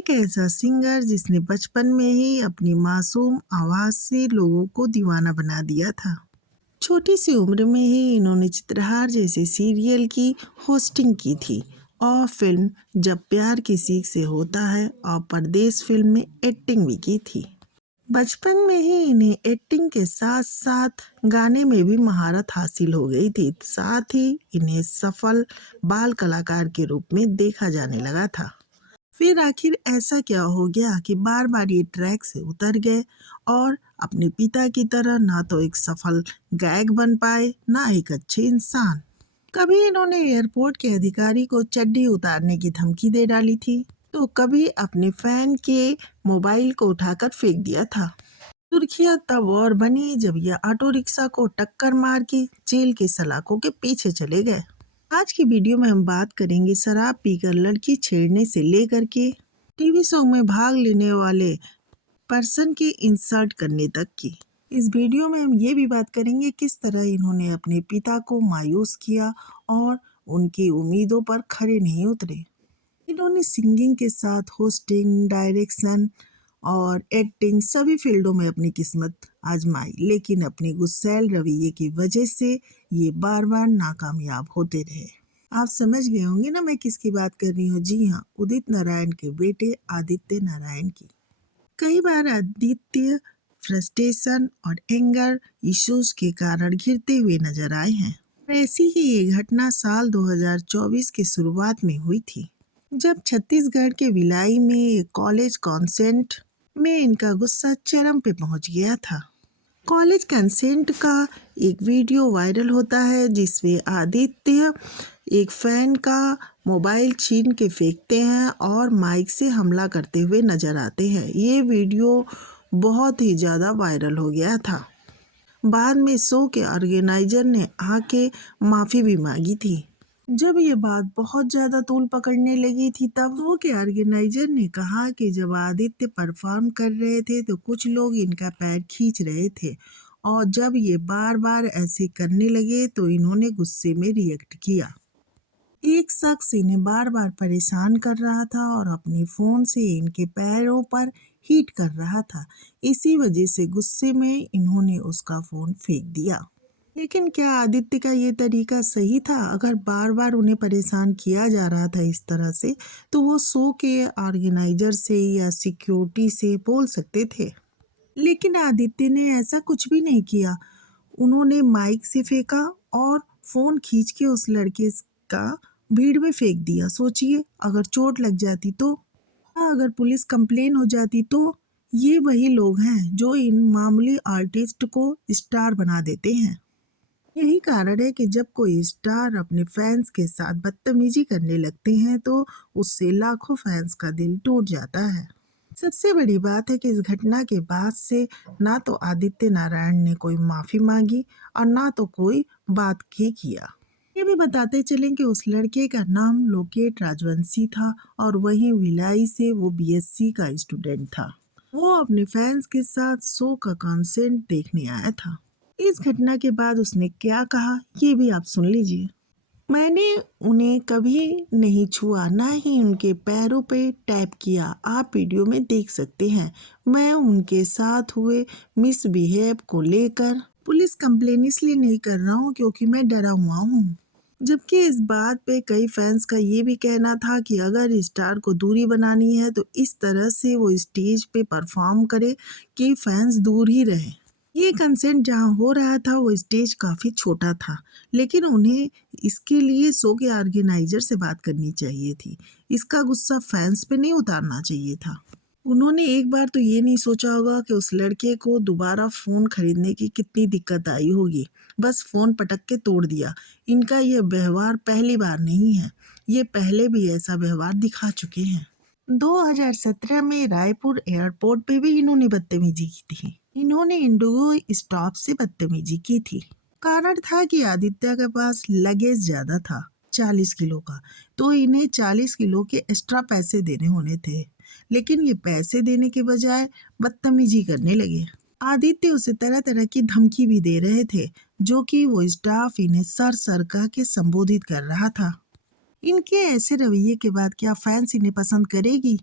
एक ऐसा सिंगर जिसने बचपन में ही अपनी मासूम आवाज से लोगों को दीवाना बना दिया था। छोटी सी उम्र में ही इन्होंने चित्रहार जैसे सीरियल की होस्टिंग की थी और फिल्म जब प्यार किसी से होता है और परदेश फिल्म में एक्टिंग भी की थी। बचपन में ही इन्हें एक्टिंग के साथ साथ गाने में भी महारत हासिल हो गई थी। साथ ही इन्हें सफल बाल कलाकार के रूप में देखा जाने लगा था। फिर आखिर ऐसा क्या हो गया कि बार बार ये ट्रैक से उतर गए और अपने पिता की तरह ना तो एक सफल गायक बन पाए ना एक अच्छे इंसान। कभी इन्होंने एयरपोर्ट के अधिकारी को चड्डी उतारने की धमकी दे डाली थी तो कभी अपने फैन के मोबाइल को उठाकर फेंक दिया था। सुर्खियां तब और बनी जब यह ऑटो रिक्शा को टक्कर मार के जेल के सलाखों के पीछे चले गए। आज की वीडियो में हम बात करेंगे शराब पीकर लड़की छेड़ने से लेकर के टीवी शो में भाग लेने वाले पर्सन के इंसल्ट करने तक की। इस वीडियो में हम ये भी बात करेंगे किस तरह इन्होंने अपने पिता को मायूस किया और उनकी उम्मीदों पर खरे नहीं उतरे। इन्होंने सिंगिंग के साथ होस्टिंग, डायरेक्शन और एक्टिंग सभी फील्डों में अपनी किस्मत आजमाई, लेकिन अपने गुस्सैल रवैये की वजह से ये बार बार नाकामयाब होते रहे। आप समझ गए होंगे ना मैं किसकी बात कर रही हूँ। जी हाँ, उदित नारायण के बेटे आदित्य नारायण की। कई बार आदित्य फ्रस्ट्रेशन और एंगर इश्यूज के कारण घिरते हुए नजर आए हैं। ऐसी ही एक घटना साल 2024 की शुरुआत में हुई थी, जब छत्तीसगढ़ के भिलाई में एक कॉलेज कॉन्सेंट में इनका गुस्सा चरम पे पहुंच गया था। कॉलेज कंसेंट का एक वीडियो वायरल होता है जिसमें आदित्य एक फैन का मोबाइल छीन के फेंकते हैं और माइक से हमला करते हुए नजर आते हैं। ये वीडियो बहुत ही ज़्यादा वायरल हो गया था। बाद में शो के ऑर्गेनाइजर ने आके माफ़ी भी मांगी थी। जब ये बात बहुत ज़्यादा तूल पकड़ने लगी थी तब शो के ऑर्गेनाइजर ने कहा कि जब आदित्य परफॉर्म कर रहे थे तो कुछ लोग इनका पैर खींच रहे थे और जब ये बार बार ऐसे करने लगे तो इन्होंने गुस्से में रिएक्ट किया। एक शख्स इन्हें बार बार परेशान कर रहा था और अपने फोन से इनके पैरों पर हिट कर रहा था। इसी वजह से गुस्से में इन्होंने उसका फोन फेंक दिया। लेकिन क्या आदित्य का ये तरीका सही था? अगर बार बार उन्हें परेशान किया जा रहा था इस तरह से तो वो शो के ऑर्गेनाइजर से या सिक्योरिटी से बोल सकते थे, लेकिन आदित्य ने ऐसा कुछ भी नहीं किया। उन्होंने माइक से फेंका और फोन खींच के उस लड़के का भीड़ में फेंक दिया। सोचिए, अगर चोट लग जाती तो, अगर पुलिस कंप्लेन हो जाती तो। ये वही लोग हैं जो इन मामूली आर्टिस्ट को स्टार बना देते हैं। यही कारण है कि जब कोई स्टार अपने फैंस के साथ बदतमीजी करने लगते हैं तो उससे लाखों फैंस का दिल टूट जाता है। सबसे बड़ी बात है कि इस घटना के बाद से ना तो आदित्य नारायण ने कोई माफी मांगी और ना तो कोई बात ही किया। ये भी बताते चलें कि उस लड़के का नाम लोकेट राजवंशी था और वहीं भिलाई से वो बीएससी का स्टूडेंट था। वो अपने फैंस के साथ शो का कॉन्सेंट देखने आया था। इस घटना के बाद उसने क्या कहा ये भी आप सुन लीजिए। मैंने उन्हें कभी नहीं छुआ, ना ही उनके पैरों पे टैप किया। आप वीडियो में देख सकते हैं। मैं उनके साथ हुए मिसबिहेव को लेकर पुलिस कंप्लेन इसलिए नहीं कर रहा हूँ क्योंकि मैं डरा हुआ हूँ। जबकि इस बात पे कई फैंस का ये भी कहना था कि अगर स्टार को दूरी बनानी है तो इस तरह से वो स्टेज पे परफॉर्म करे कि फैंस दूर ही रहे। ये कंसेंट जहाँ हो रहा था वो स्टेज काफ़ी छोटा था, लेकिन उन्हें इसके लिए शो के ऑर्गेनाइजर से बात करनी चाहिए थी। इसका गुस्सा फैंस पे नहीं उतारना चाहिए था। उन्होंने एक बार तो ये नहीं सोचा होगा कि उस लड़के को दोबारा फ़ोन खरीदने की कितनी दिक्कत आई होगी। बस फ़ोन पटक के तोड़ दिया। इनका यह व्यवहार पहली बार नहीं है, ये पहले भी ऐसा व्यवहार दिखा चुके हैं। 2017 में रायपुर एयरपोर्ट पे भी इन्होंने बदतमीजी की थी। इन्होंने इंडिगो स्टाफ से बदतमीजी की थी। कारण था कि आदित्य के पास लगेज ज्यादा था, 40 किलो का, तो इन्हें 40 किलो के एक्स्ट्रा पैसे देने होने थे, लेकिन ये पैसे देने के बजाय बदतमीजी करने लगे। आदित्य उसे तरह तरह की धमकी भी दे रहे थे, जो कि वो स्टाफ इन्हें सर सर कह के संबोधित कर रहा था। इनके ऐसे रवैये के बाद क्या फैंस इन्हें पसंद करेगी?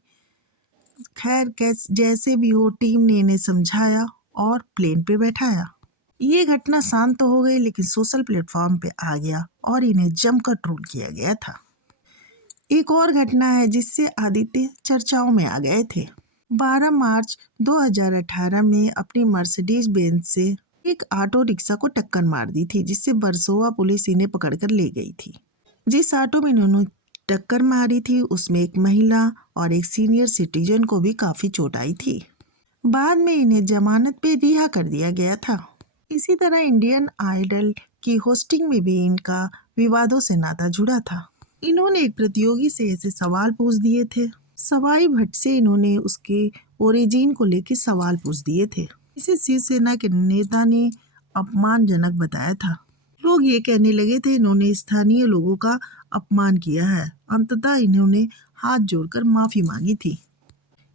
खैर जैसे भी हो टीम ने इन्हें समझाया और प्लेन पे बैठाया। ये घटना शांत तो हो गई लेकिन सोशल प्लेटफॉर्म पे आ गया और इन्हें जमकर ट्रोल किया गया था। एक और घटना है जिससे आदित्य चर्चाओं में आ गए थे। 12 मार्च 2018 में अपनी मर्सिडीज बेंज से एक ऑटो रिक्शा को टक्कर मार दी थी, जिससे बरसोवा पुलिस इन्हें पकड़कर ले गई थी। जिस ऑटो में इन्होंने टक्कर मारी थी उसमें एक महिला और एक सीनियर सिटीजन को भी काफी चोट आई थी। बाद में इन्हें जमानत पे रिहा कर दिया गया था। इसी तरह इंडियन आइडल की होस्टिंग में भी इनका विवादों से नाता जुड़ा था। इन्होंने एक प्रतियोगी से ऐसे सवाल पूछ दिए थे। सवाई भट्ट से इन्होंने उसके ओरिजिन को लेकर सवाल पूछ दिए थे। इसे शिवसेना के नेता ने अपमानजनक बताया था। लोग ये कहने लगे थे इन्होंने स्थानीय लोगों का अपमान किया है। अंततः इन्होंने हाथ जोड़कर माफी मांगी थी।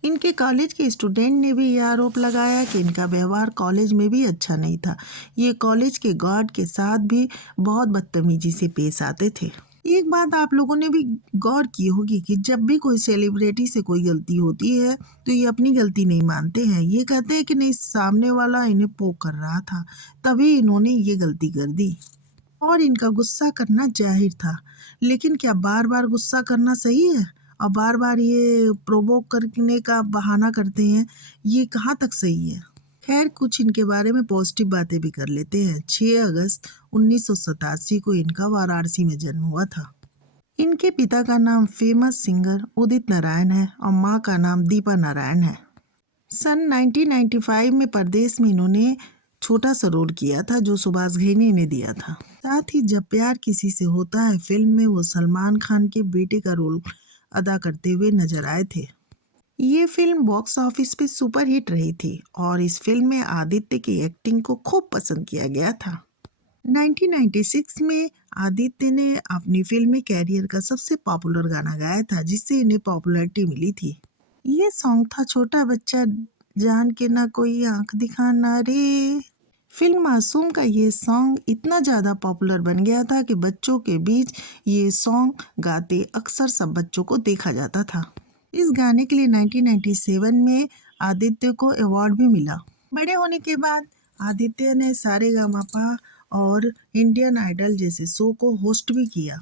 इनके कॉलेज के स्टूडेंट ने भी यह आरोप लगाया कि इनका व्यवहार कॉलेज में भी अच्छा नहीं था। ये कॉलेज के गार्ड के साथ भी बहुत बदतमीजी से पेश आते थे। एक बात आप लोगों ने भी गौर की होगी कि जब भी कोई सेलिब्रिटी से कोई गलती होती है तो ये अपनी गलती नहीं मानते हैं। ये कहते हैं कि नहीं, सामने वाला इन्हें पोक कर रहा था तभी इन्होंने ये गलती कर दी। और इनका गुस्सा करना जाहिर था, लेकिन क्या बार बार गुस्सा करना सही है? और बार बार ये प्रोवोक करने का बहाना करते हैं, ये कहाँ तक सही है? खैर, कुछ इनके बारे में पॉजिटिव बातें भी कर लेते हैं। 6 अगस्त 1987 को इनका वाराणसी में जन्म हुआ था। इनके पिता का नाम फेमस सिंगर उदित नारायण है और माँ का नाम दीपा नारायण है। सन 1995 में परदेश में इन्होंने छोटा सा रोल किया था जो सुभाष घई ने दिया था। साथ ही जब प्यार किसी से होता है फिल्म में वो सलमान खान के बेटे का रोल अदा करते हुए नजर आए थे। ये फिल्म बॉक्स ऑफिस पे सुपर हिट रही थी और इस फिल्म में आदित्य की एक्टिंग को खूब पसंद किया गया था। 1996 में आदित्य ने अपनी फिल्मी कैरियर का सबसे पॉपुलर गाना गाया था जिससे इन्हें पॉपुलैरिटी मिली थी। ये सॉन्ग था छोटा बच्चा जान के ना कोई आंख दिखाना रे। फिल्म मासूम का ये सॉन्ग इतना ज़्यादा पॉपुलर बन गया था कि बच्चों के बीच ये सॉन्ग गाते अक्सर सब बच्चों को देखा जाता था। इस गाने के लिए 1997 में आदित्य को अवार्ड भी मिला। बड़े होने के बाद आदित्य ने सारेगामापा और इंडियन आइडल जैसे शो को होस्ट भी किया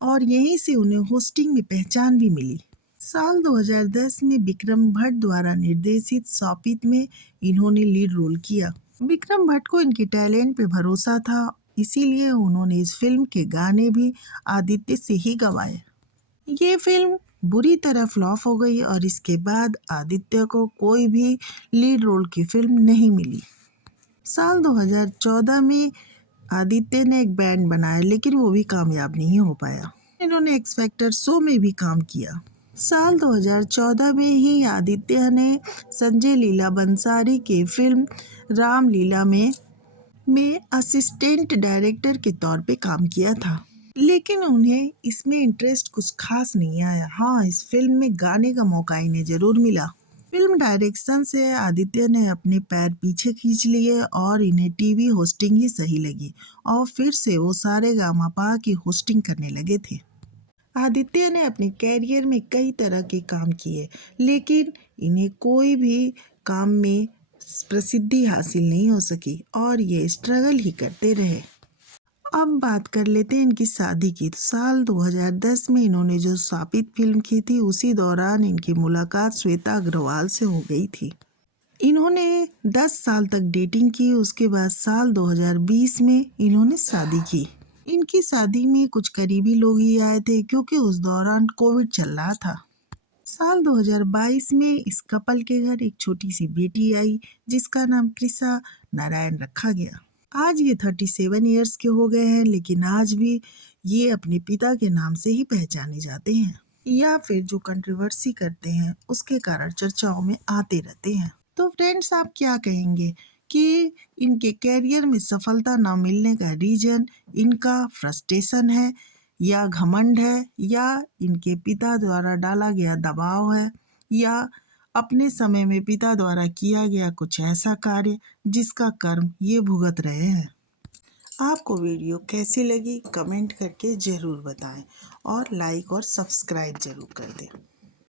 और यहीं से उन्हें होस्टिंग में पहचान भी मिली। साल 2010 में विक्रम भट्ट द्वारा निर्देशित सौपित में इन्होंने लीड रोल किया। विक्रम भट्ट को इनके टैलेंट पे भरोसा था, इसीलिए उन्होंने इस फिल्म के गाने भी आदित्य से ही गवाए। ये फिल्म बुरी तरह फ्लॉप हो गई और इसके बाद आदित्य को कोई भी लीड रोल की फिल्म नहीं मिली। साल 2014 में आदित्य ने एक बैंड बनाया लेकिन वो भी कामयाब नहीं हो पाया। इन्होंने एक्स फैक्टर शो में भी काम किया। साल 2014 में ही आदित्य ने संजय लीला बंसारी के फिल्म रामलीला में असिस्टेंट डायरेक्टर के तौर पे काम किया था, लेकिन उन्हें इसमें इंटरेस्ट कुछ खास नहीं आया। हाँ, इस फिल्म में गाने का मौका इन्हें जरूर मिला। फिल्म डायरेक्शन से आदित्य ने अपने पैर पीछे खींच लिए और इन्हें टीवी होस्टिंग ही सही लगी और फिर से वो सारेगामापा की होस्टिंग करने लगे थे। आदित्य ने अपने कैरियर में कई तरह के काम किए लेकिन इन्हें कोई भी काम में प्रसिद्धि हासिल नहीं हो सकी और ये स्ट्रगल ही करते रहे। अब बात कर लेते हैं इनकी शादी की। साल 2010 में इन्होंने जो सौपित फिल्म की थी उसी दौरान इनकी मुलाकात श्वेता अग्रवाल से हो गई थी। इन्होंने 10 साल तक डेटिंग की। उसके बाद साल 2020 में इन्होंने शादी की। इनकी शादी में कुछ करीबी लोग ही आए थे क्योंकि उस दौरान कोविड चल रहा था। साल 2022 में इस कपल के घर एक छोटी सी बेटी आई जिसका नाम कृषा नारायण रखा गया। आज ये 37 ईयर्स के हो गए हैं लेकिन आज भी ये अपने पिता के नाम से ही पहचाने जाते हैं या फिर जो कंट्रोवर्सी करते हैं उसके कारण चर्चाओं में आते रहते हैं। तो फ्रेंड्स, आप क्या कहेंगे कि इनके कैरियर में सफलता न मिलने का रीजन इनका फ्रस्ट्रेशन है या घमंड है या इनके पिता द्वारा डाला गया दबाव है या अपने समय में पिता द्वारा किया गया कुछ ऐसा कार्य जिसका कर्म ये भुगत रहे हैं। आपको वीडियो कैसी लगी कमेंट करके ज़रूर बताएं और लाइक और सब्सक्राइब ज़रूर कर दें।